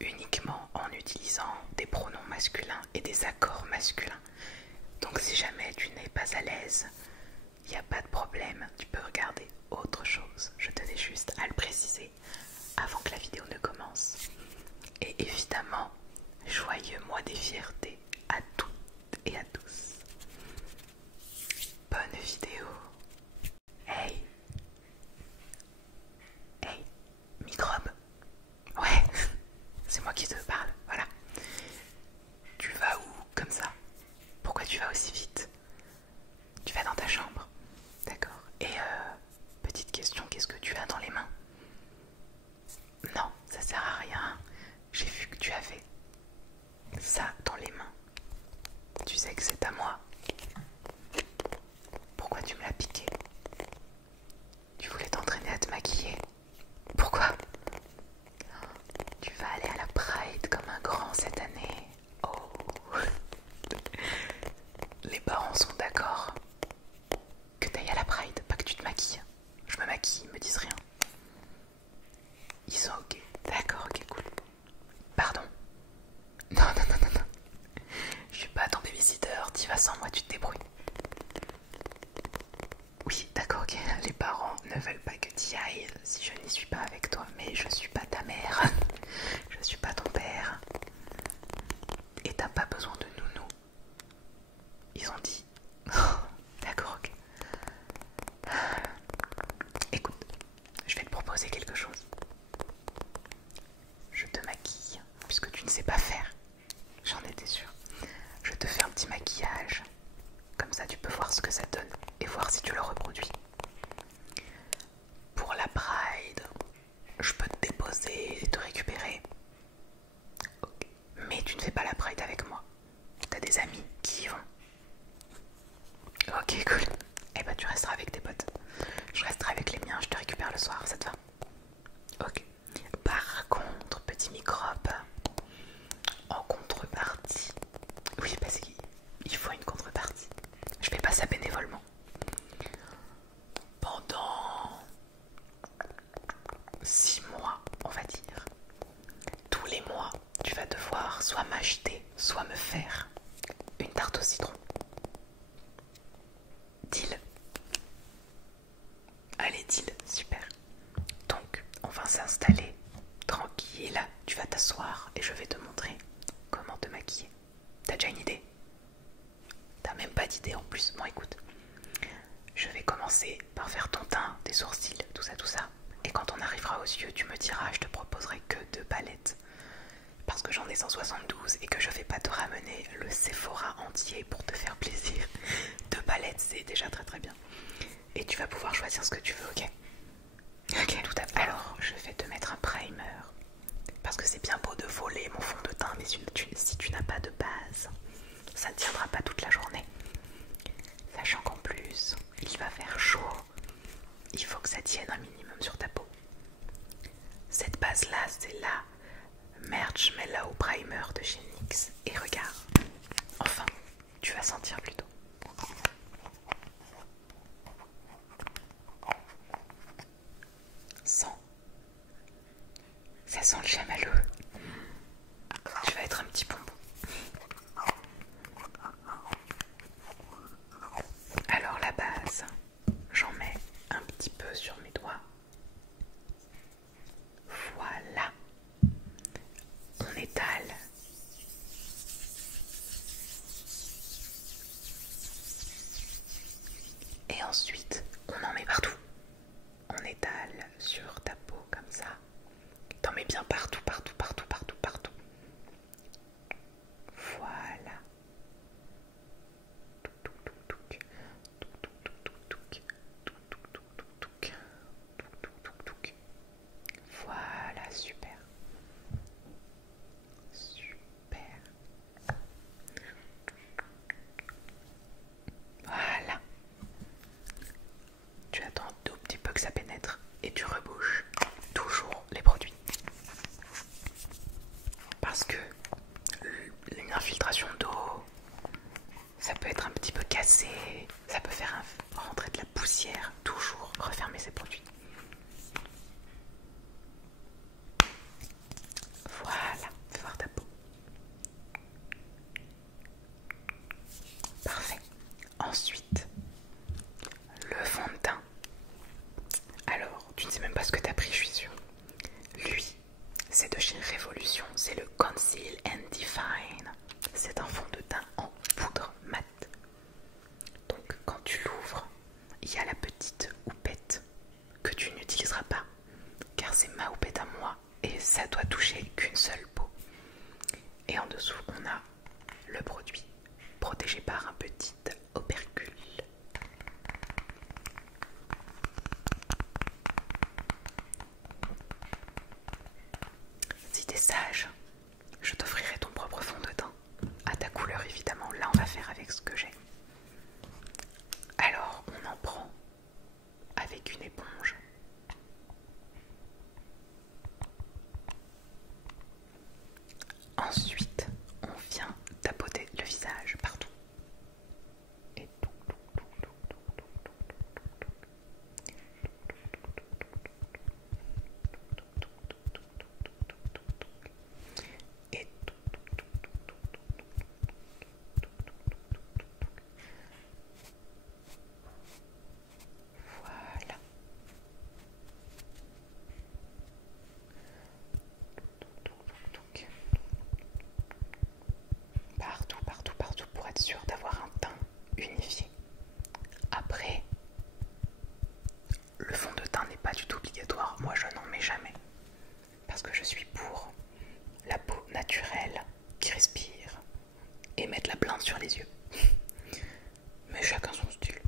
uniquement en utilisant des pronoms masculins et des accords masculins. Donc si jamais tu n'es pas à l'aise, il n'y a pas de problème, tu peux regarder autre chose. Je tenais juste à le préciser avant que la vidéo ne commence. Et évidemment, joyeux mois des fiertés à toutes et à tous. Bonne vidéo. Hey. Hey, microbe. Ouais, c'est moi qui te parle, voilà. Tu vas où comme ça? Pourquoi tu vas aussi vite? Tu vas dans ta chambre? D'accord. Et petite question, qu'est-ce que tu as dans les mains? Non, ça sert à rien. J'ai vu que tu avais ça dans les mains. Tu sais que c'est à moi. Pourquoi tu me l'as piqué? Tu voulais t'entraîner à te maquiller. Pourquoi? Tu vas aller à la Pride comme un grand cette année. Oh. Les parents sont d'accord que t'ailles à la Pride, pas que tu te maquilles. Je me maquille, ils me disent rien. Ils sont ok. D'accord, ok, cool. Pardon. Non, non, non, non, non. Je suis pas ton babysitter, t'y vas sans moi, tu te débrouilles. Oui, d'accord, ok. Les parents ne veulent pas que t'y ailles si je n'y suis pas avec toi, mais je suis pas ta mère. Je suis pas ton père. Et t'as pas besoin de nounou. Ils ont dit. D'accord, ok. Écoute, je vais te proposer quelque chose. Je te maquille, puisque tu ne sais pas faire. J'en étais sûre. Je te fais un petit maquillage. Comme ça, tu peux voir ce que ça donne et voir si tu le reproduis. Pour la Pride, je peux te déposer et te récupérer. Okay. Mais tu ne fais pas la Pride avec moi. T'as des amis qui y vont. Ok, cool. Eh ben, tu resteras avec tes potes. Je resterai avec les miens, je te récupère le soir, ça te va? Ok. Par contre, petit microbe, en contrepartie, oui, parce qu'il faut une contrepartie. Je fais pas ça bénévolement. Pendant 6 mois, on va dire, tous les mois, tu vas devoir soit m'acheter, soit me faire une tarte au citron. Deal. Allez, deal, super. Donc, on va s'installer tranquille. Tu vas t'asseoir et je vais te montrer comment te maquiller. T'as déjà une idée? T'as même pas d'idée en plus. Bon, écoute, je vais commencer par faire ton teint, tes sourcils, tout ça, tout ça. Et quand on arrivera aux yeux, tu me diras, je te proposerai que 2 palettes. Parce que j'en ai 172 et que je vais pas te ramener le Sephora entier pour te faire plaisir. 2 palettes, c'est déjà très très bien. Et tu vas pouvoir choisir ce que tu veux, ok? Ok, tout à fait. Alors, je vais te mettre un primer. Parce que c'est bien beau de voler mon fond de teint, mais si tu n'as pas de base, ça ne tiendra pas toute la journée. Sachant qu'en plus, il va faire chaud. Il faut que ça tienne un minimum sur ta peau. Cette base-là, c'est la Marshmallow Primer de chez NYX. Et regarde, enfin, tu vas sentir plutôt. Sens. Ça sent le chamallow. Tu vas être un petit bonbon. Alors la base, j'en mets un petit peu sur mes doigts. Voilà. On étale. Et ensuite, on en met partout. On étale sur ta peau comme ça. T'en mets bien partout, partout, partout, partout, partout. Voilà. Voilà, super. Super. Voilà. Tu attends un tout petit peu que ça pénètre et tu rebouches toujours les produits. Parce que une infiltration d'eau, ça peut être un petit peu cassé, ça peut faire rentrer de la poussière. Toujours refermer ces produits. Voilà. chez Révolution, c'est le Conceal and Define. C'est un fond de teint en poudre mat. Donc quand tu l'ouvres, il y a la petite houppette que tu n'utiliseras pas, car c'est ma houppette à moi et ça doit toucher qu'une seule peau. Et en dessous, on a le produit protégé par un petit opercule. Si t'es sage, je t'offrirai ton propre fond de teint, à ta couleur évidemment. Là on va faire avec ce que j'ai. Alors on en prend avec une éponge. Ensuite on vient tapoter le visage partout. Et voilà. Partout, partout, partout pour être sûr d'avoir un teint unifié. Après, le fond de teint n'est pas du tout obligatoire. Moi, je n'en mets jamais. Parce que je suis pour la peau naturelle qui respire et mettre la plainte sur les yeux. Mais chacun son style.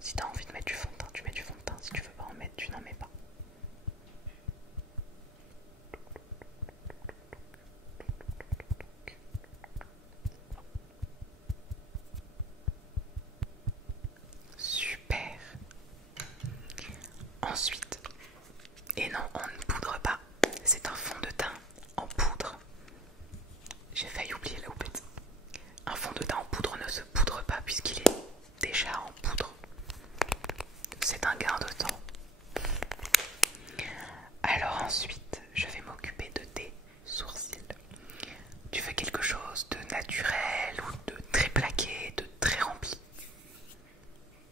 Si t'as envie de mettre du fond de teint, tu mets du fond de teint. Si tu veux pas en mettre, tu n'en mets pas. Super. Ensuite, et non, on ne poudre pas. C'est un fond de teint en poudre. J'ai failli oublier la houppette. Un fond de teint en poudre ne se poudre pas puisqu'il est déjà en poudre. C'est un gain de temps. Alors ensuite, je vais m'occuper de tes sourcils. Tu veux quelque chose de naturel ou de très plaqué, de très rempli?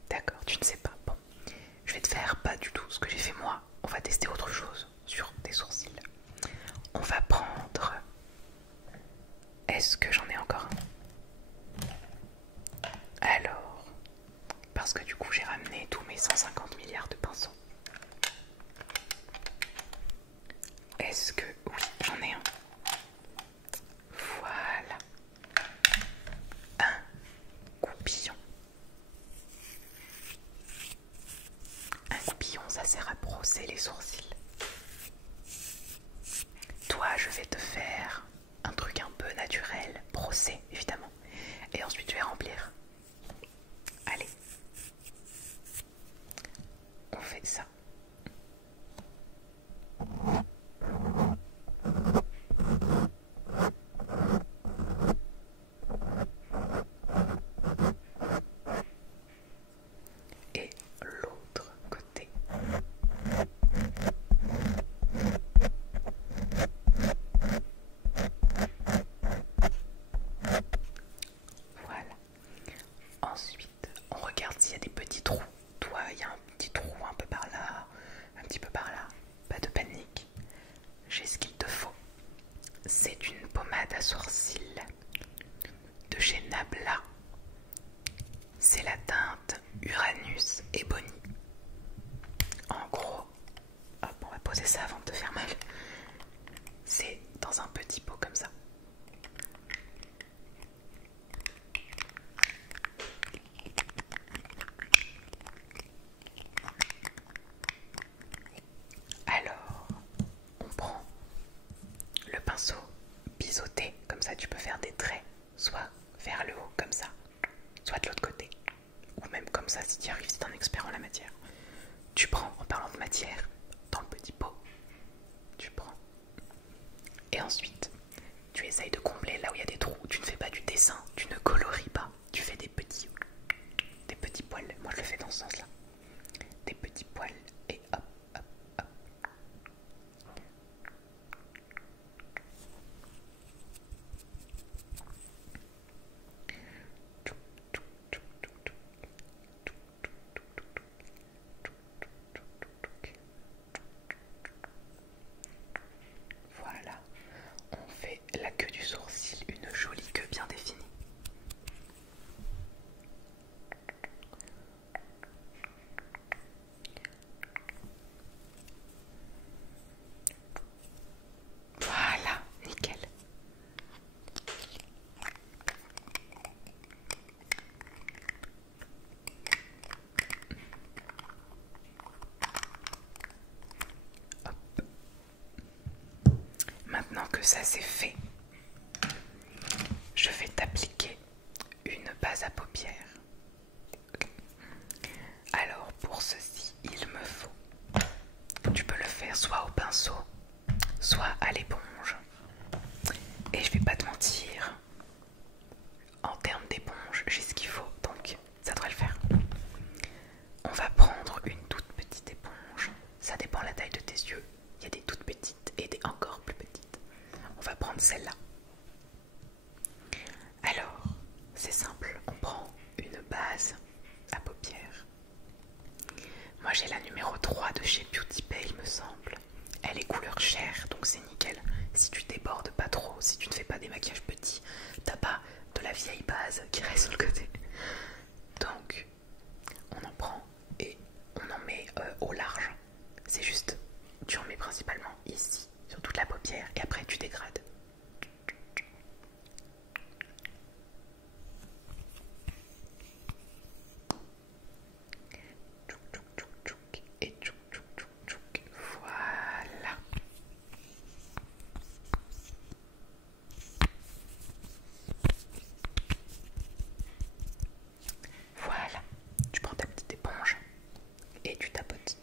D'accord, tu ne sais pas. Bon, je vais te faire pas du tout ce que j'ai fait moi. On va tester autre chose sur tes sourcils. On va prendre... Est-ce que j'en ai encore un? Alors, parce que du coup j'ai ramené tous mes 150 milliards de pinceaux. Est-ce que... Oui, j'en ai un. Voilà. Un goupillon. Un goupillon, ça sert à brosser les sourcils. Toi, je vais te faire un truc un peu naturel, brosser évidemment. Et ensuite, je vais remplir. Allez. On fait ça. Et l'autre côté. Voilà. Ensuite, on regarde s'il y a des petits trous. Toi, il y a un petit trou un peu par là, un petit peu par là. Pas de panique. J'ai ce qu'il te faut. C'est une pommade à sourcils de chez Nabla. C'est la teinte Uranus Ebony. En gros, hop, on va poser ça avant de te faire mal. C'est dans un petit pot comme ça. Alors, on prend le pinceau biseauté, comme ça tu peux faire des traits, soit vers le haut comme ça, soit de l'autre côté, ou même comme ça si tu y arrives, si tu es un expert en la matière. Tu prends, en parlant de matière, dans le petit pot, tu prends, et ensuite tu essayes de combler là où il y a des trous. Tu ne fais pas du dessin, tu ne coloris pas, tu fais des petits poils. Moi je le fais dans ce sens là, des petits poils, et hop hop hop. Voilà, ça c'est fait, je vais t'appliquer une base à paupières. Okay. Alors pour ceci, il me faut, tu peux le faire soit au pinceau, soit à l'éponge. Et je vais pas te mentir, en termes d'éponge, j'ai ce qu'il faut, donc ça devrait le faire. On va prendre une toute petite éponge, ça dépend la taille de tes yeux. Il y a des toutes petites et des encore plus petites. On va prendre celle-là. Alors, c'est simple, on prend une base à paupières. Moi j'ai la numéro 3 de chez Beauty Bay, il me semble. Elle est couleur chair, donc c'est nickel. Si tu débordes pas trop, si tu ne fais pas des maquillages petits, t'as pas de la vieille base qui reste sur le côté. Donc, on en prend et on en met au large. C'est juste, tu en mets principalement ici, sur toute la paupière, et après tu dégrades. Et voilà. Voilà. Tu prends ta petite éponge et tu tapotes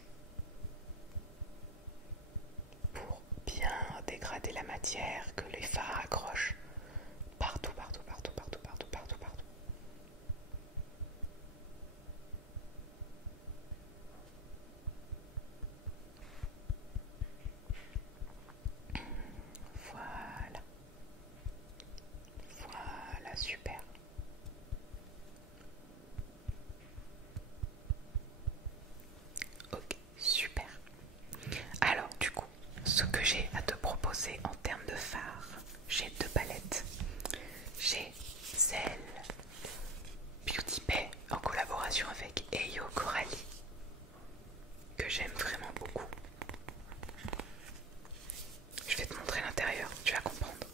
pour bien dégrader la matière, que les fards accrochent partout, partout, partout, partout, partout, partout, partout. Voilà. Voilà, super. Ok, super. Alors, du coup, ce que j'ai à te proposer en termes de fard, j'ai deux palettes. J'ai celle Beauty Bay en collaboration avec Eyo Coralie, que j'aime vraiment beaucoup. Je vais te montrer l'intérieur, tu vas comprendre.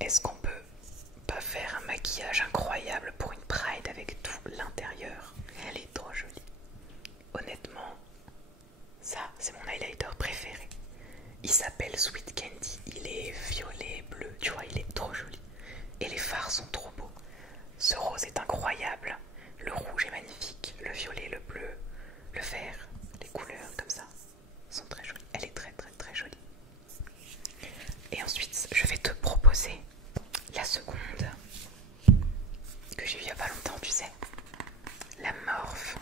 Est-ce qu'on peut pas faire un maquillage incroyable pour une Pride avec tout l'intérieur? Elle est trop jolie. Honnêtement, ça c'est mon highlighter préféré. Il s'appelle Sweet Candy, il est violet, bleu, tu vois, il est trop joli. Et les fards sont trop beaux. Ce rose est incroyable, le rouge est magnifique, le violet, le bleu, le vert, les couleurs comme ça sont très jolies. Elle est très très très jolie. Et ensuite, je vais te proposer la seconde que j'ai eue il y a pas longtemps, tu sais. La Morphe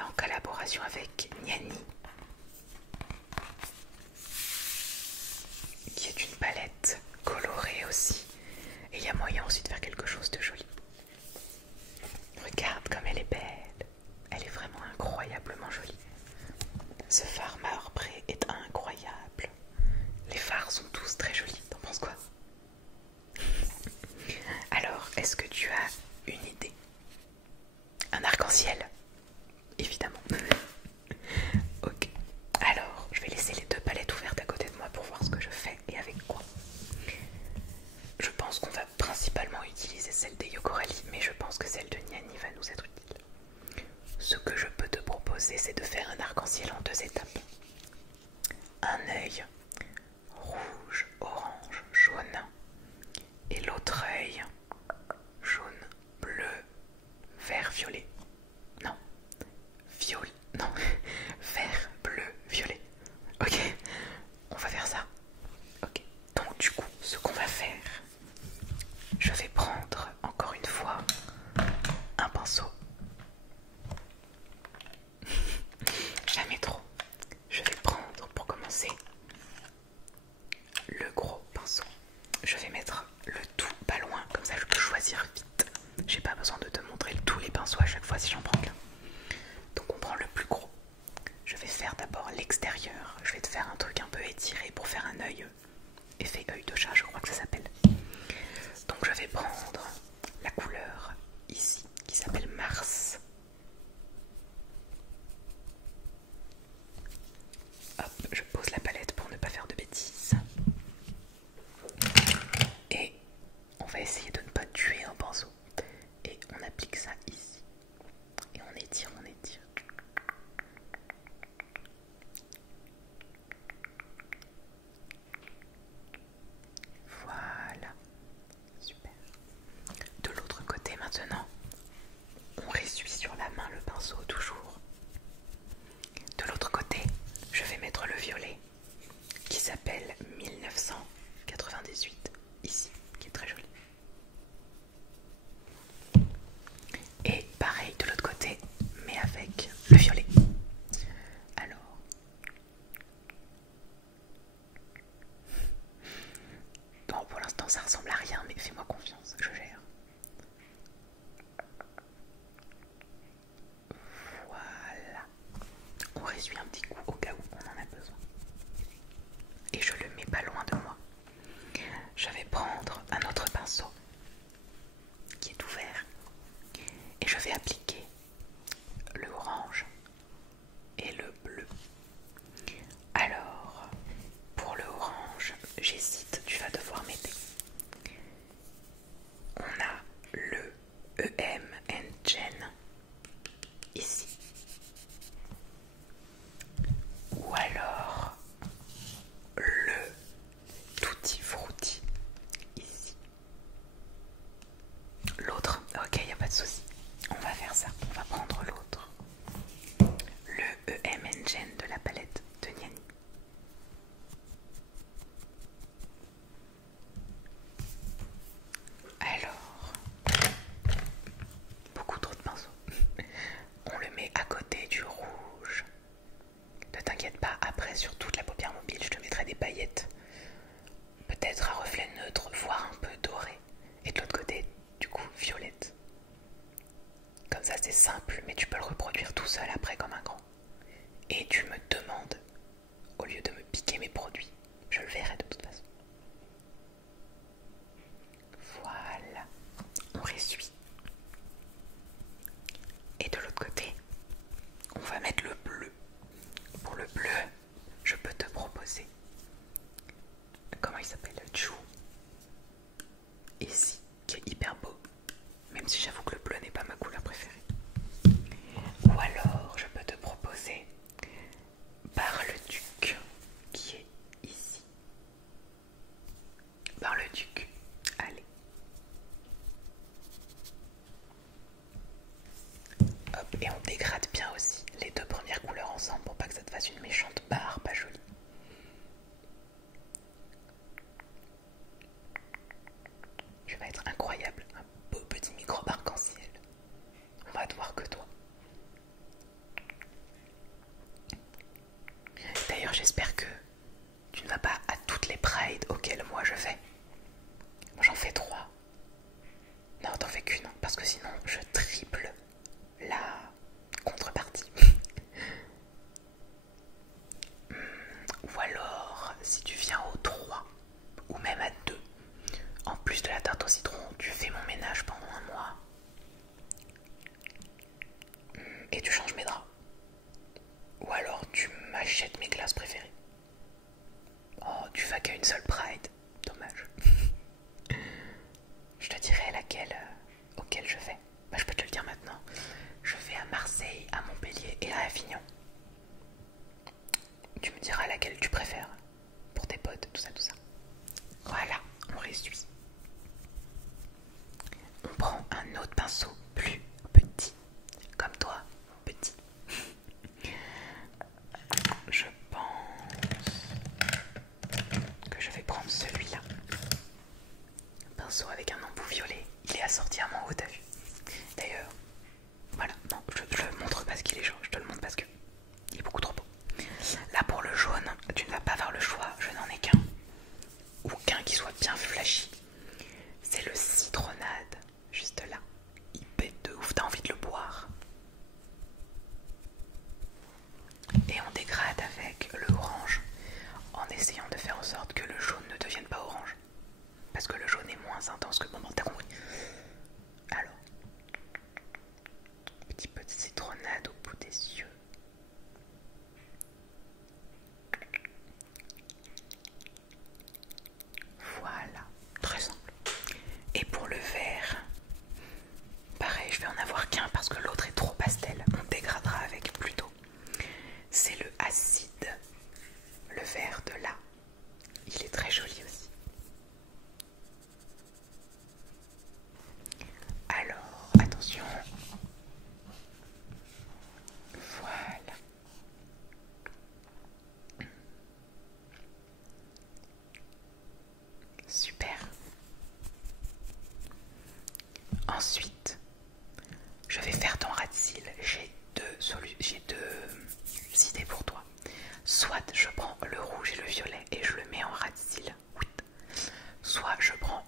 en collaboration avec Niani, qui est une palette colorée aussi. Et il y a moyen aussi de faire quelque chose de joli. Regarde comme elle est belle. Elle est vraiment incroyablement jolie. Ce fard marbré est incroyable. Les fards sont tous très jolis. T'en penses quoi? Alors, est-ce que tu as une idée? Un arc-en-ciel? Évidemment. Ok. Alors, je vais laisser les deux palettes ouvertes à côté de moi pour voir ce que je fais et avec quoi. Je pense qu'on va principalement utiliser celle des Yokorali, mais je pense que celle de Niani va nous être utile. Ce que je peux te proposer, c'est de faire un arc-en-ciel en deux étapes. Un œil rouge, orange, jaune, et l'autre œil jaune, bleu, vert, violet. Non, violet, non, vert, bleu, violet. Ok, on va faire ça. Ok, donc du coup, ce qu'on va faire, je vais prendre encore une fois un pinceau. Jamais trop. Je vais prendre pour commencer le gros pinceau. Je vais mettre le tout pas loin, comme ça je peux choisir vite. J'ai pas besoin de te montrer tous les pinceaux à chaque fois si j'en prends plein. Donc on prend le plus gros. Je vais faire d'abord l'extérieur. Je vais te faire un truc un peu étiré pour faire un œil. Effet œil de chat, je crois que ça s'appelle. Donc je vais prendre la couleur ici qui s'appelle Mars. Hop, je pose la palette pour ne pas faire de bêtises. Et on va essayer de ne pas tuer un pinceau. Et on applique ça ici. Et on étire, on étire. ça ressemble à rien, mais fais-moi confiance, je gère. Voilà. On réduit un petit coup au cas où on en a besoin. Et je le mets pas loin de moi. Je vais prendre un autre pinceau qui est ouvert et je vais appliquer le orange et le bleu. Alors, pour le orange, j'hésite, tu vas devoir m'aider. On a le EM Gen ici. Ou alors le Tutti Frutti ici. L'autre, ok, il n'y a pas de souci. On va faire ça, on va prendre l'autre. Le EM Gen de la palette de Niani. Alors, beaucoup trop de pinceaux. On le met à côté du rouge. Ne t'inquiète pas, après sur toute la paupière mobile, je te mettrai des paillettes. Peut-être un reflet neutre, voire un peu doré. Et de l'autre côté, du coup, violette. Comme ça, c'est simple, mais tu peux le reproduire tout seul après comme un grand. Et tu me demandes, au lieu de me piquer mes produits, je le verrai de toute façon. Voilà, on ressuit. Et de l'autre côté, on va mettre le bleu. Pour le bleu, je peux te proposer, comment il s'appelle, Chou, ici, qui est hyper beau, même si j'avoue que le bleu n'est pas ma couleur préférée. Ou alors, je peux te proposer Bar-le-Duc, qui est ici. Bar-le-Duc, allez. Hop, et on dégrade bien aussi les deux premières couleurs ensemble pour pas que ça te fasse une méchante barre pas jolie. Tu vas être incroyable, un beau petit micro arc-en-ciel. On va te voir que toi. D'ailleurs, j'espère que tu ne vas pas à toutes les prides auxquelles moi je vais. Moi j'en fais 3. Non, t'en fais qu'une, parce que sinon je triple la contrepartie. Ou alors, si tu viens aux 3, ou même à 2, en plus de la tarte au citron, tu fais mon ménage pendant un mois. Et tu changes mes draps. Ou alors tu m'achètes mes glaces préférées. Oh, tu vas qu'à une seule pride. Dommage. Je te dirai laquelle auquel je vais. Bah, je peux te le dire maintenant. Je vais à Marseille, à Montpellier et à Avignon. Tu me diras laquelle tu préfères. Pour tes potes, tout ça, tout ça. Voilà, on ressuit. On prend un autre pinceau plus petit. Comme toi, petit. Je pense que je vais prendre celui-là. Pinceau avec un embout violet. Il est assorti à mon haut, t'as vu. D'ailleurs, voilà, non, je le montre parce qu'il est jaune. Je te le montre parce que il est beaucoup trop beau. Là pour le jaune, tu ne vas pas avoir le choix. Je n'en ai qu'un. Ou qu'un qui soit bien flashy. C'est le citronnade. Juste là. Il pète de ouf, t'as envie de le boire. Et on dégrade avec le orange en essayant de faire en sorte que le jaune ne devienne pas orange. Parce que le jaune est moins intense que le moment, t'as compris. Alors, petit peu de citronnade au bout des yeux. Voilà, très simple. Et pour le vert, pareil, je vais en avoir qu'un parce que l'autre est trop pastel. On dégradera avec plutôt. C'est le acide, le vert de là. Il est très joli aussi. Alors, attention. Voilà. Super. Ensuite, je vais faire ton ras de cils. J'ai deux idées pour toi. Soit je prends le rouge et le violet et je le mets en ras de cils. Soit je prends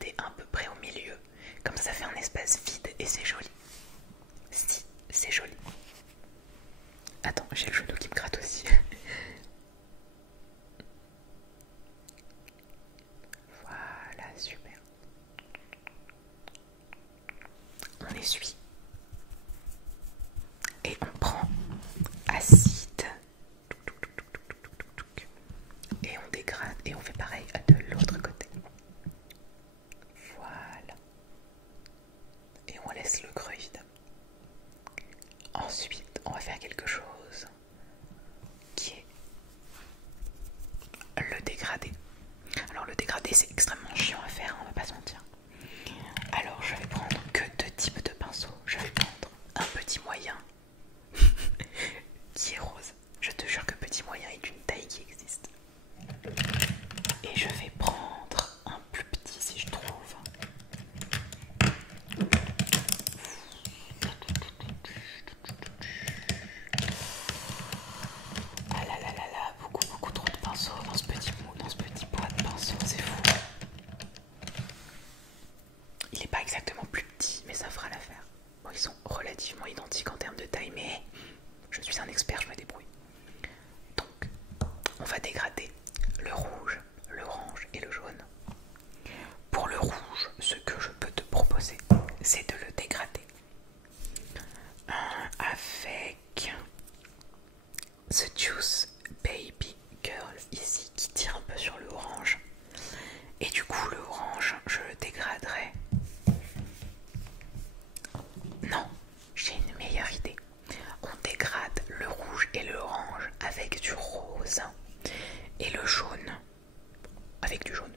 dégrader à peu près au milieu. Comme ça fait un espace vide et c'est joli. Si, c'est joli. Attends, j'ai le genou qui me gratte aussi. Voilà, super. On essuie. Et on prend acide. Et on dégrade et on fait pareil de l'autre côté. Voilà. Et on laisse le creux vide. Ensuite, on va faire quelque chose qui est le dégradé. Alors le dégradé c'est extrêmement chiant à faire, on va pas se mentir. Alors je vais prendre que deux types de pinceaux. Je vais prendre un petit moyen qui est rose. Je te jure que petit moyen est une taille qui existe. Et je vais prendre un plus petit si je trouve. Ah là là là là, beaucoup trop de pinceaux dans ce petit bois de pinceaux, c'est fou. Il n'est pas exactement plus petit, mais ça fera l'affaire. Bon, ils sont relativement identiques en termes de taille, mais je suis un expert, je me débrouille. Donc, on va dégrader le rouge, l'orange et le jaune. Pour le rouge, ce que je peux te proposer, c'est de le dégrader avec The Juice Baby Girl ici, qui tire un peu sur le orange. Et du coup, le orange, je le dégraderai. Non, j'ai une meilleure idée. On dégrade le rouge et l'orange avec du rose et le jaune avec du jaune.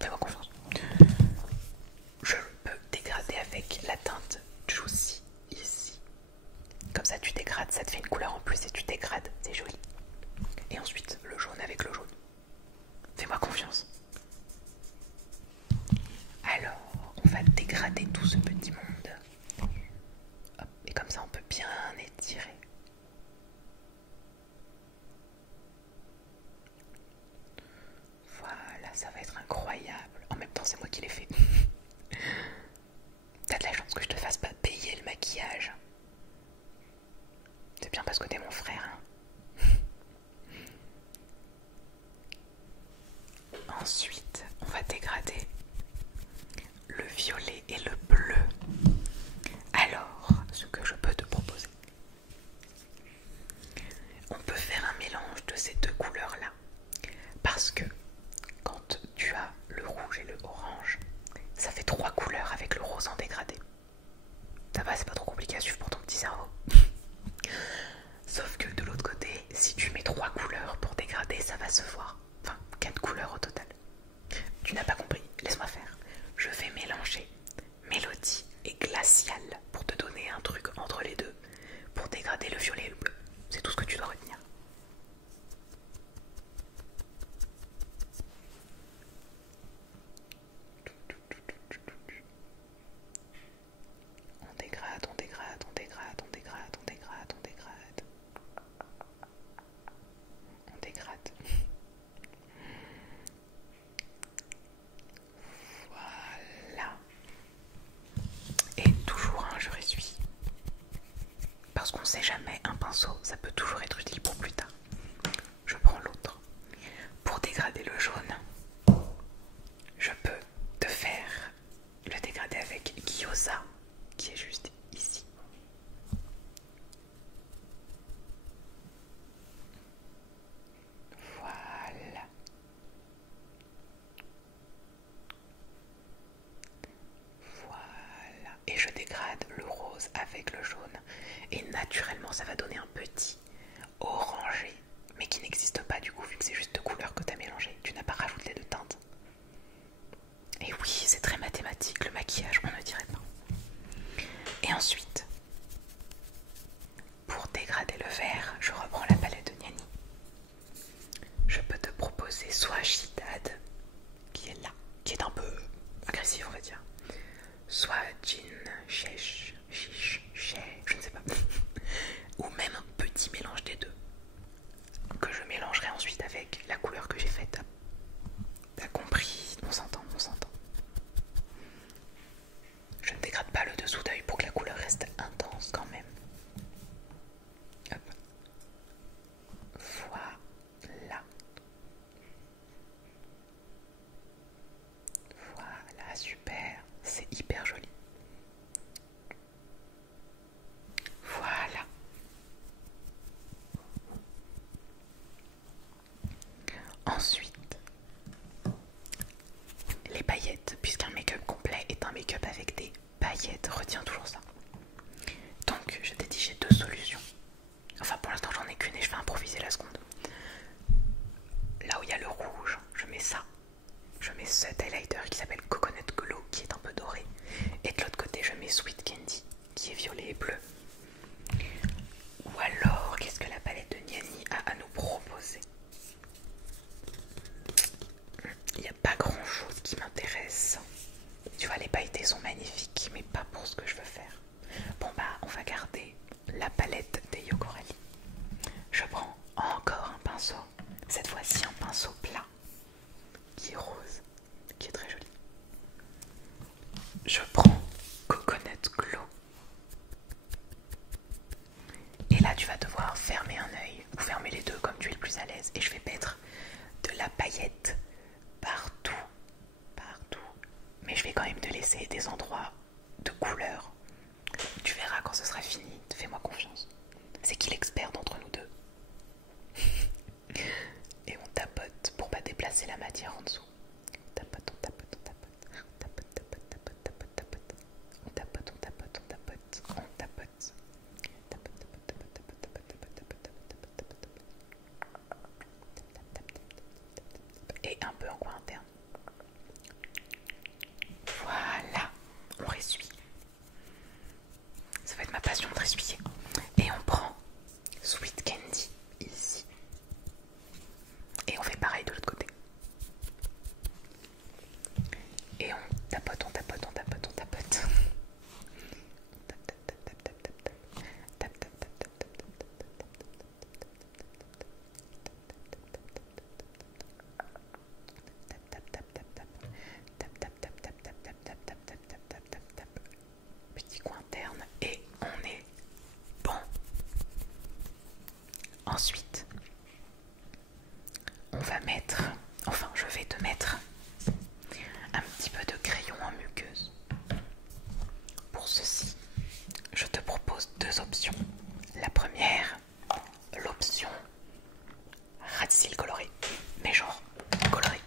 Fais-moi confiance. Je peux dégrader avec la teinte Juicy ici. Comme ça tu dégrades, ça te fait une couleur en plus et tu dégrades, c'est joli. Et ensuite le jaune avec le jaune. Fais-moi confiance. Alors, on va dégrader tout ce petit monde. Hop, et comme ça on peut bien étirer. Voilà, ça va être incroyable. En même temps, c'est moi qui l'ai fait. T'as de la chance que je te fasse pas payer le maquillage. C'est bien parce que t'es mon frère. Hein. Ensuite, on va dégrader le violet et le bleu. Alors, ce que je peux te proposer, on peut faire un mélange de ces deux couleurs-là. Parce que quand tu as le rouge et le orange, ça fait 3 couleurs avec le rose en dégradé. Ça va, c'est pas trop compliqué à suivre pour ton petit cerveau. Sauf que de l'autre côté, si tu mets 3 couleurs pour dégrader, ça va se voir. Enfin, 4 couleurs au total. Tu n'as pas compris, laisse-moi faire. Je vais mélanger mélodie et glacial pour te donner un truc entre les deux, pour dégrader le violet et le bleu. C'est tout ce que tu dois retenir. On dégrade, on dégrade, on dégrade, on dégrade, on dégrade, on dégrade. On dégrade. Voilà. Et toujours je ressuie. Parce qu'on sait jamais, un pinceau, ça peut toujours être utile pour plus tard. Je prends l'autre. Pour dégrader le jaune, je peux te faire le dégrader avec Gyoza, qui est juste ici. Voilà. Voilà. Et je dégrade le rose avec le jaune. Et naturellement, ça va donner un petit orangé, mais qui n'existe pas du coup, vu que c'est juste deux couleurs que tu as mélangées. Tu n'as pas rajouté de teinte. Et oui, c'est très mathématique, le maquillage, on ne dirait pas. Et ensuite, pour dégrader le vert, je reprends la palette de Niani. Je peux te proposer soit Shidad, qui est là, qui est un peu agressif on va dire, soit Jin, Shesh, Shish, Sheh, je ne sais pas, ou même un petit mélange des deux, que je mélangerai ensuite avec la couleur que j'ai faite. T'as compris, on s'entend, on s'entend. Ensuite, les paillettes, puisqu'un make-up complet est un make-up avec des paillettes, retiens toujours ça. Donc, je t'ai dit, j'ai deux solutions. Enfin, pour l'instant, j'en ai qu'une et je vais improviser la seconde. Là où il y a le rouge, je mets ça. Je mets cet highlighter qui s'appelle Coconut Glow, qui est un peu doré. Et de l'autre côté, je mets Sweet Candy, qui est violet et bleu. Ou alors, qu'est-ce que la palette de Niani a à nous proposer? Il n'y a pas grand chose qui m'intéresse. Tu vois, les pailletés sont magnifiques, mais pas pour ce que je veux faire. Bon bah, on va garder la palette des Yogorelli. Je prends encore un pinceau, cette fois-ci un pinceau plat, qui est rose, qui est très joli. Je prends Coconut Glow. Et là, tu vas devoir fermer un œil, ou fermer les deux comme tu es le plus à l'aise. Et je vais mettre de la paillette partout, partout. Mais je vais quand même te laisser des endroits de couleur. Tu verras quand ce sera fini, fais-moi confiance. C'est qui l'expert d'entre nous deux? Et on tapote pour pas déplacer la matière en dessous. On tapote, on tapote, on tapote. On tapote, tapote, tapote, tapote, tapote. On tapote, on tapote, on tapote. On tapote. Et un peu en coin interne. Voilà, on ressuie. Ça va être ma passion de ressuyer. Et on prend Sweet Candy ici. Et on fait pareil de l'autre côté. Et on tapote, on tapote, on tapote, on tapote. Petit coin interne et on est bon. Ensuite, on va mettre, enfin je vais te mettre un petit peu de crayon en muqueuse. Pour ceci, je te propose deux options. La première, l'option rat-cils coloré, mais genre coloré.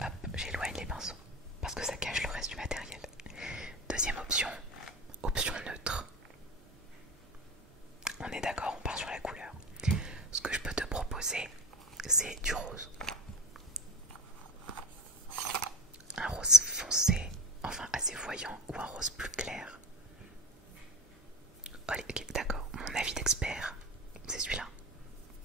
Hop, j'éloigne les pinceaux parce que ça cache le reste du matériel. Deuxième option, option neutre. On est d'accord, on part sur la couleur. Ce que je peux te proposer, c'est du rose. Un rose foncé, enfin assez voyant, ou un rose plus clair. Allez, ok, d'accord, mon avis d'expert, c'est celui-là.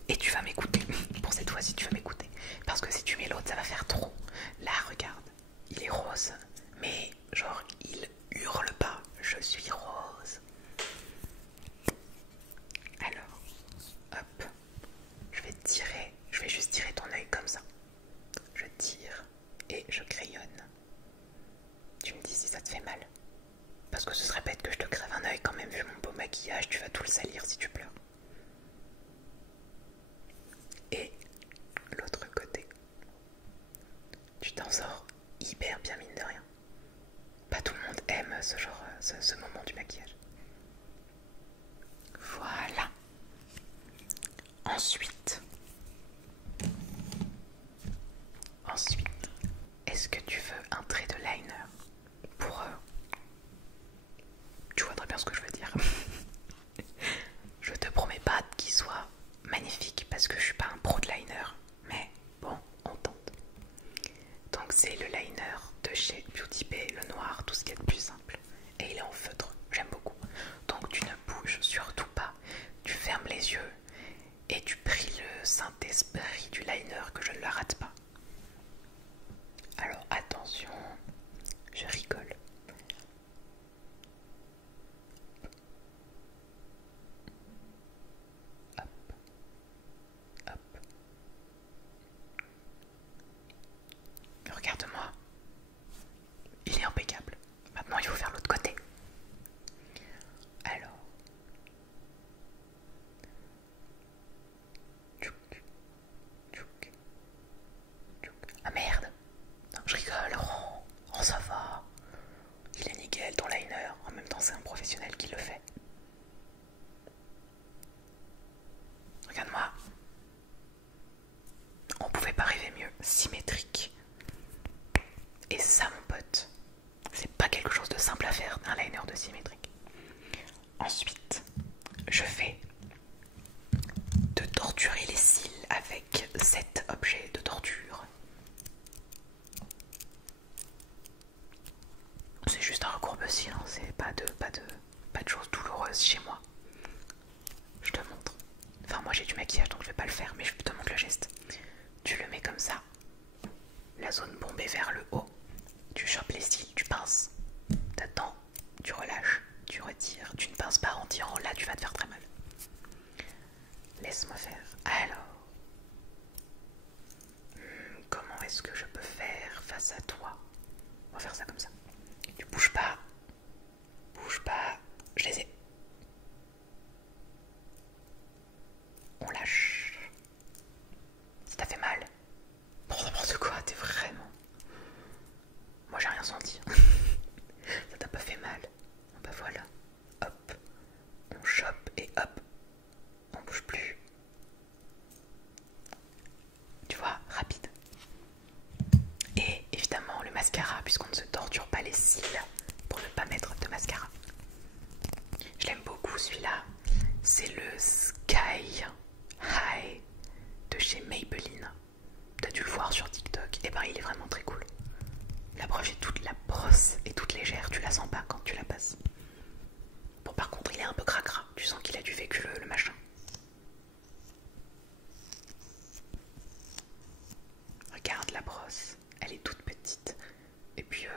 Et tu vas m'écouter, pour cette fois-ci tu vas m'écouter. Parce que si tu mets l'autre, ça va faire trop. Là, regarde, il est rose, mais genre, il hurle pas, je suis rose. Alors, hop, je vais tirer, je vais juste tirer ton œil comme ça. Je tire et je crayonne. Tu me dis si ça te fait mal. Parce que ce serait bête que je te crève un œil quand même, vu mon beau maquillage, tu vas tout le salir si tu pleures. Et l'autre côté, tu t'en sors hyper bien mine de rien. Pas tout le monde aime ce genre, ce moment du maquillage. Voilà. Ensuite, est-ce que tu veux un trait de liner pour... tu vois très bien ce que je veux dire. Je te promets pas qu'il soit magnifique parce que je suis pas un pro de liner, mais bon, on tente. Donc c'est le liner de chez Beauty Bay, le noir, tout ce qui est de plus simple. Et il est en feutre, j'aime beaucoup. Donc tu ne bouges surtout pas, tu fermes les yeux et tu pries le Saint-Esprit du liner que je ne le rate pas. Alors attention, je rigole. Hop, hop. Regarde-moi. Il est impeccable. Maintenant, il faut faire l'autre côté. Alors. Tchouk, tchouk, symétrique. Et ça, mon pote, c'est pas quelque chose de simple à faire, un liner de symétrique. Ensuite, je vais te torturer les cils avec cet objet de torture. C'est juste un recourbe-cils, hein, c'est pas de choses douloureuses chez moi. Je te montre. Enfin, moi j'ai du maquillage donc je vais pas le faire, mais je te montre le geste. Tu le mets comme ça, la zone bombée vers le haut. Tu chopes les cils, tu pinces. T'attends, tu relâches, tu retires. Tu ne pinces pas en tirant, là tu vas te faire très mal. Laisse-moi faire. Alors, comment est-ce que je peux faire face à toi? On va faire ça comme ça. Tu bouges pas. Bouge pas. Je les ai. On lâche. Ça t'a fait mal? Bon, n'importe quoi, t'es vraiment... Moi j'ai rien senti. Ça t'a pas fait mal? Bah voilà. Hop. On chope et hop. On bouge plus. Tu vois, rapide. Et évidemment le mascara, puisqu'on ne se torture pas les cils pour ne pas mettre de mascara. Je l'aime beaucoup celui-là. C'est le Sky High de chez Maybelline. T'as dû le voir sur TikTok. Et ben il est vraiment très cool. La brosse est toute légère. Tu la sens pas quand tu la passes. Bon, par contre il est un peu cracra. Tu sens qu'il a du vécu le machin. Regarde la brosse. Elle est toute petite. Et puis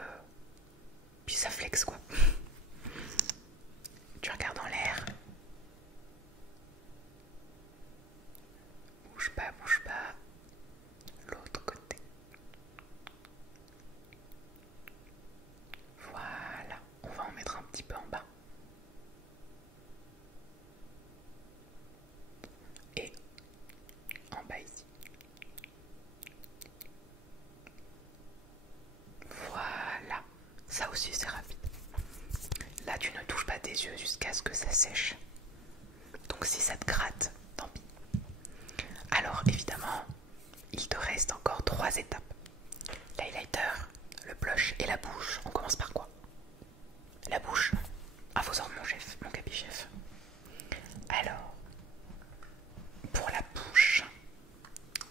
ça flex quoi. Tu regardes en l'air. Bouge pas, bouge pas. L'autre côté. Voilà. On va en mettre un petit peu en bas. Et en bas ici. Voilà. Ça aussi c'est rapide. Là tu ne touches pas tes yeux jusqu'à ce que ça sèche. Donc si ça te gratte, tant pis. Alors évidemment, il te reste encore 3 étapes. L'highlighter, le blush et la bouche. On commence par quoi? La bouche. À vos ordres mon chef, mon capi-chef. Alors, pour la bouche,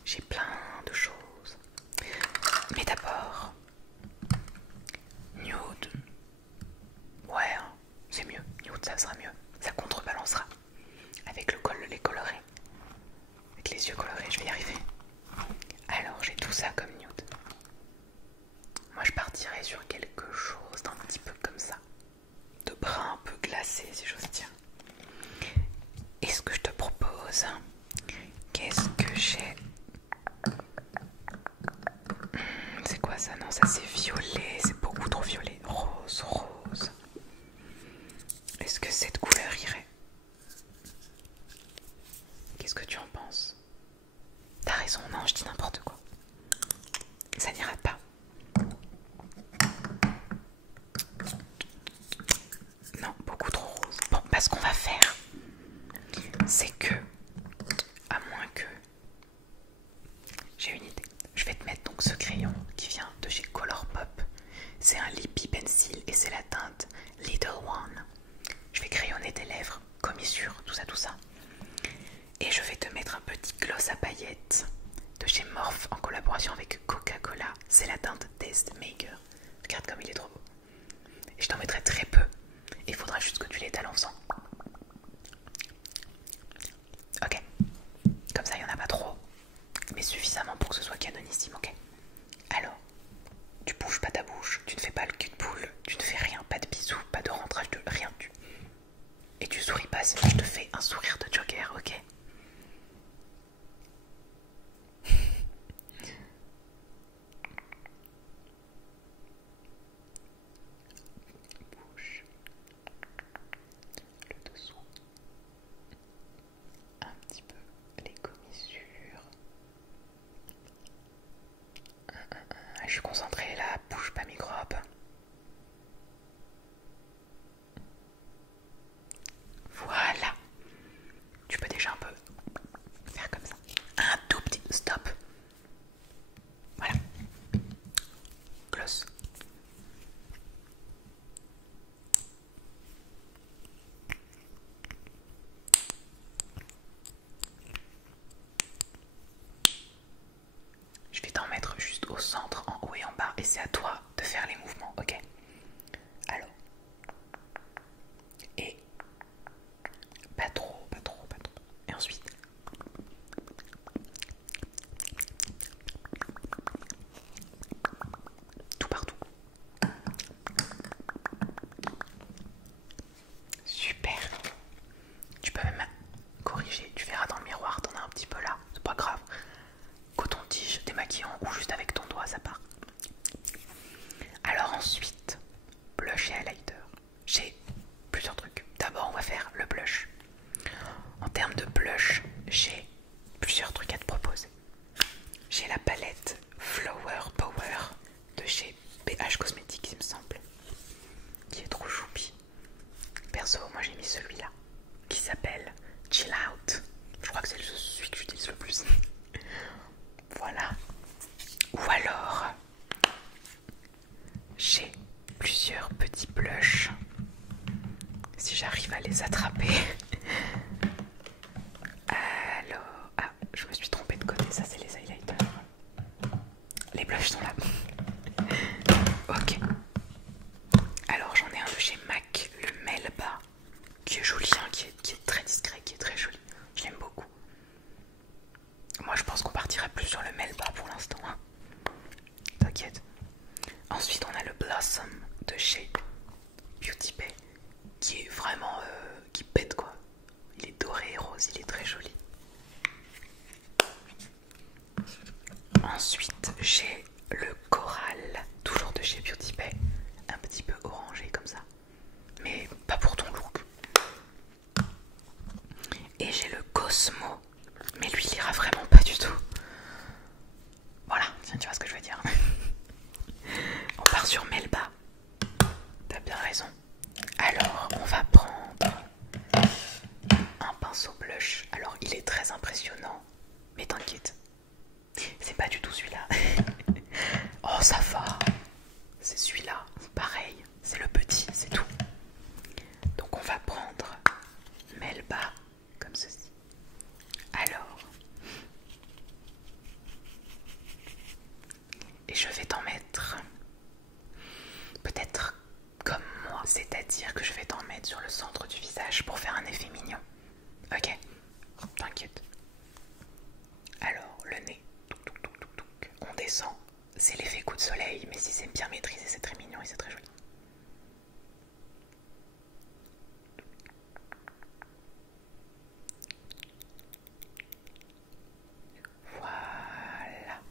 j'ai plein de choses. Mais d'abord, nude. Ouais, hein, c'est mieux. Nude, ça sera mieux. Ça contrebalancera. Avec les colorés. Avec les yeux colorés, je vais y arriver. Alors, j'ai tout ça comme nude. Moi, je partirais sur quelque chose d'un petit peu comme ça. De brun un peu glacé, si j'ose dire. Et ce que je te propose, qu'est-ce que j'ai? C'est quoi ça? Non, ça c'est violet, c'est beaucoup trop violet. Rose, rose. Est-ce que cette couleur irait? Qu'est-ce que tu en penses? T'as raison, non, je dis n'importe quoi. Ça n'ira pas. Non, beaucoup trop rose. Bon, bah ce qu'on va faire, c'est que, à moins que... J'ai une idée. Je vais te mettre donc ce crayon qui vient de chez Colourpop. C'est un lippy pencil et c'est la teinte Little One. Je vais crayonner tes lèvres, commissure, tout ça, tout ça. Et je vais te mettre un petit gloss à paillettes de chez Morphe en collaboration avec Coca-Cola. C'est la teinte Taste Maker. Regarde comme il est trop beau. Et je t'en mettrai très peu. Il faudra juste que tu l'étales en faisant. Ok. Comme ça, il n'y en a pas trop. Mais suffisamment pour que ce soit canonissime, ok? Alors, tu bouges pas ta bouche, tu ne fais pas le cul de poule, tu ne fais rien, pas de bisous, pas de rentrage de rien. Et tu souris pas, sinon je te fais un sourire de Joker, ok? Bouge le dessous, un petit peu les commissures. au centre, en haut et en bas, et c'est à toi de faire les mouvements, ok? Alors, et pas trop, pas trop, pas trop. Et ensuite, tout partout. Super. Tu peux même corriger, tu verras dans le miroir, t'en as un petit peu là, c'est pas grave. Coton-tige, démaquillant ou juste avec ton doigt, ça part. Alors ensuite, blush et highlighter. J'ai plusieurs trucs. D'abord, on va faire le blush. En termes de blush, j'ai plusieurs trucs à te proposer. J'ai la palette Flower Power de chez BH Cosmetics, il me semble, qui est trop choupi. Perso, moi j'ai mis celui-là, qui s'appelle Chill Out. Je crois que c'est celui que j'utilise le plus. Voilà. Ou alors, j'ai plusieurs petits blushs. Si j'arrive à les attraper. Alors, ah, je me suis trompée de côté, ça c'est les highlighters. Les blushs sont là. Ok. Alors j'en ai un de chez MAC, le Melba, qui est joli, hein, qui est très discret, qui est très joli. Je l'aime beaucoup. Moi je pense qu'on partira plus sur le Melba pour l'instant. Hein. T'inquiète. Ensuite on a le Blossom de chez Beauty Bay, qui est vraiment qui pète quoi. Il est doré et rose, il est très joli. Ensuite j'ai le Coral, toujours de chez Beauty Bay, un petit peu orangé comme ça, mais pas pour ton look. Et j'ai le Cosmo, mais lui il ira vraiment pas du tout. Voilà, tiens, tu vois ce que je veux dire. On part sur Melba. T'as bien raison. Alors, on va prendre un pinceau blush. Alors, il est très impressionnant, mais t'inquiète, c'est pas du tout celui-là. Oh, ça va. C'est celui-là, pareil. C'est le petit, c'est tout. Donc, on va prendre Melba comme ceci. Alors, et je vais t'en mettre peut-être comme moi, c'est-à-dire que je vais t'en mettre sur le centre du visage pour faire un effet mignon. Ok, t'inquiète. Alors, le nez, on descend. C'est l'effet coup de soleil, mais si c'est bien maîtrisé, c'est très mignon et c'est très joli. Voilà.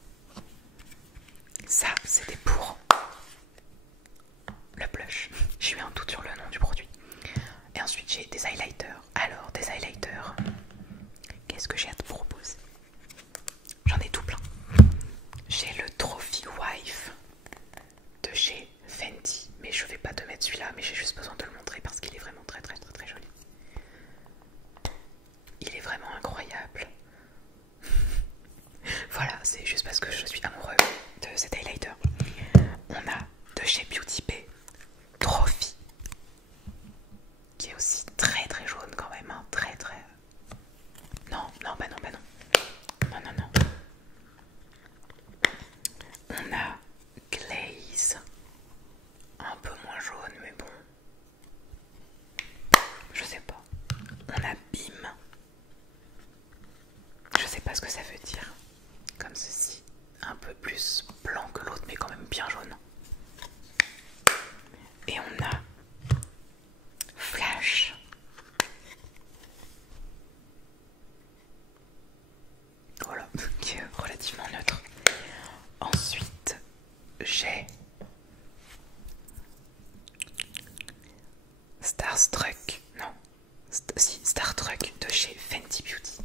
Ça, c'était pour le blush. J'ai eu un doute sur le nom du produit. Et ensuite, j'ai des highlighters. Alors, des highlighters, qu'est-ce que j'ai à te proposer? J'en ai tout plein. J'ai le Trophy Wife de chez Fenty, mais je vais pas te mettre celui-là, mais j'ai juste besoin de le montrer parce qu'il est vraiment très très très très joli. Il est vraiment incroyable. Voilà, c'est juste parce que je suis amoureux de cet highlighter. On a de chez Beauty Bay Trophy, qui est aussi très très jaune quand même, hein, très très... Non, non, bah non, bah non. Non, non, non. On a Glaze, un peu moins jaune, mais bon. Je sais pas. On a Beam. Je sais pas ce que ça veut dire. Comme ceci. Un peu plus blanc que l'autre, mais quand même bien jaune. Et on a Flash. Voilà, qui est relativement neutre. Ensuite, j'ai Starstruck. Non, si, Star Trek de chez Fenty Beauty.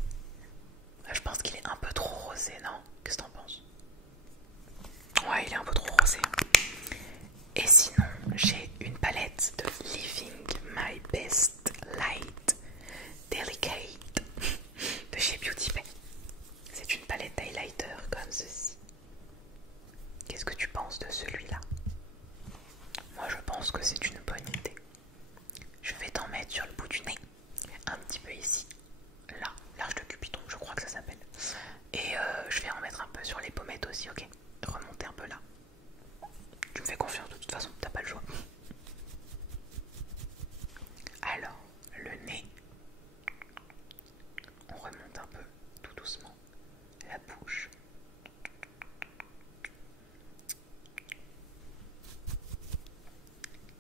Je pense qu'il est un peu trop rosé, non? Qu'est-ce que t'en penses? Ouais, il est un peu trop rosé. Et sinon, j'ai une palette de Living My Best Light Delicate de chez Beauty Bay. C'est une palette highlighter comme ceci. Qu'est-ce que tu penses de celui-là? Moi, je pense que c'est une bonne idée. Je vais t'en mettre sur le bout du nez, un petit peu ici, là, l'arche de Cupidon, je crois que ça s'appelle. Et je vais en mettre un peu sur les pommettes aussi, ok? Remonter un peu peu là. Tu me fais confiance de toute façon, t'as pas le choix. Alors, le nez. On remonte un peu, tout doucement. La bouche.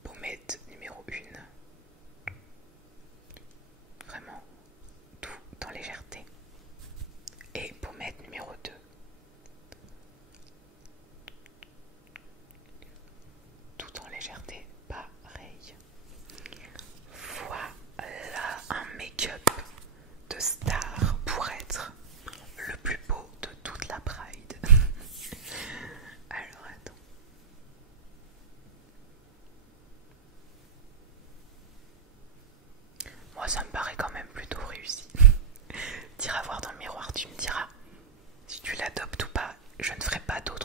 Pommette numéro 1. Vraiment tout en légèreté. Et pommette numéro 2. Tout en légèreté, pareil. Voilà un make-up de star pour être le plus beau de toute la Pride. Alors attends. Moi ça me paraît quand même plutôt réussi. T'iras voir dans le miroir, tu me diras si tu l'adoptes ou pas. Je ne ferai pas d'autres